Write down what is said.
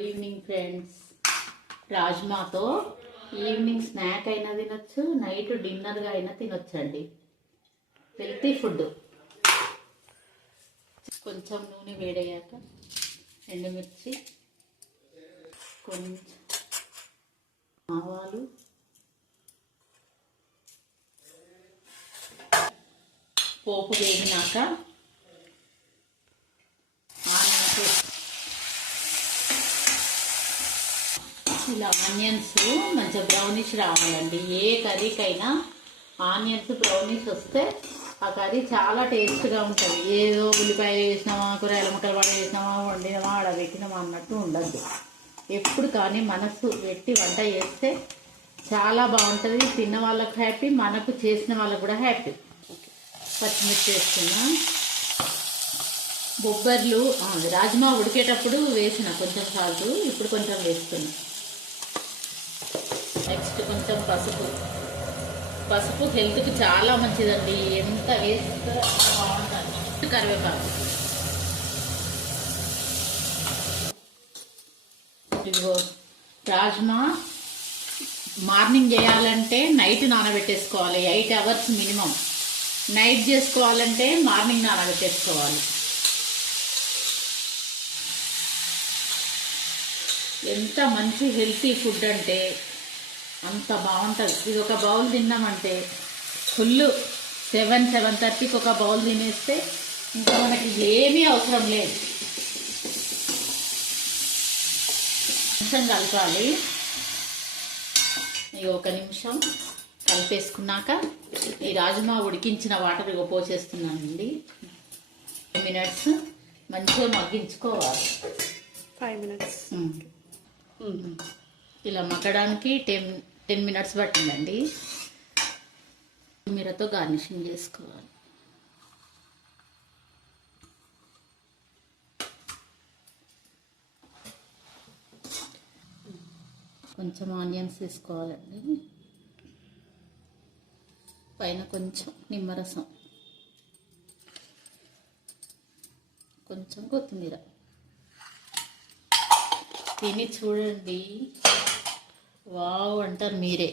Good evening friends. రాజ్మాతో evening snack అయినా తినొచ్చు, నైట్ డిన్నర్గా అయినా తినొచ్చండి. Healthy food. కొంచెం నూనె వేడయ్యాక ఎండుమిర్చి, కొంచెం ఆవాలు, పోపు వేగినాక ఇలా ఆనియన్స్ మంచిగా బ్రౌనిష్ రావాలండి. ఏ కర్రీకైనా ఆనియన్స్ బ్రౌనిష్ వస్తే ఆ కర్రీ చాలా టేస్ట్గా ఉంటుంది. ఏదో ఉల్లిపాయలు వేసినామా, కూరగాయల ముక్కలు పడి వేసినామా, వండినామా, ఆడ పెట్టినామా అన్నట్టు ఉండద్దు. ఎప్పుడు కానీ మనసు పెట్టి వంట చేస్తే చాలా బాగుంటుంది. తిన్న వాళ్ళకు హ్యాపీ, మనకు చేసిన వాళ్ళకు కూడా హ్యాపీ. పచ్చిమిర్చి వేస్తున్నా, బొబ్బర్లు రాజ్మా ఉడికేటప్పుడు వేసిన కొంచెం సాల్ట్, ఇప్పుడు కొంచెం వేస్తున్నా. నెక్స్ట్ కొంచెం పసుపు హెల్త్కి చాలా మంచిదండి. ఎంత వేస్తే బాగుంటుంది. కరివేపాకు, ఇదిగో రాజ్మా మార్నింగ్ చేయాలంటే నైట్ నానబెట్టేసుకోవాలి. 8 hours minimum. నైట్ చేసుకోవాలంటే మార్నింగ్ నానబెట్టేసుకోవాలి. ఎంత మంచి హెల్తీ ఫుడ్ అంటే అంత బాగుంటుంది. ఇది ఒక బౌల్ తిన్నామంటే ఫుల్ 7-7:30కి ఒక బౌల్ తినేస్తే ఇంకా మనకి ఏమీ అవసరం లేదు. కొంచెం కలపాలి. ఇక 1 నిమిషం కలిపేసుకున్నాక ఈ రాజ్మా ఉడికించిన వాటర్ ఇక పోసేస్తున్నానండి. 5 minutes మంచిగా మగ్గించుకోవాలి. 5 minutes. ఇలా మగ్గడానికి 10 minutes పట్టిందండి. కొత్తిమీరతో గార్నిషింగ్ చేసుకోవాలి. కొంచెం ఆనియన్స్ వేసుకోవాలండి. పైన కొంచెం నిమ్మరసం, కొంచెం కొత్తిమీర. తిని చూడండి, వావ్ అంటారు మీరే.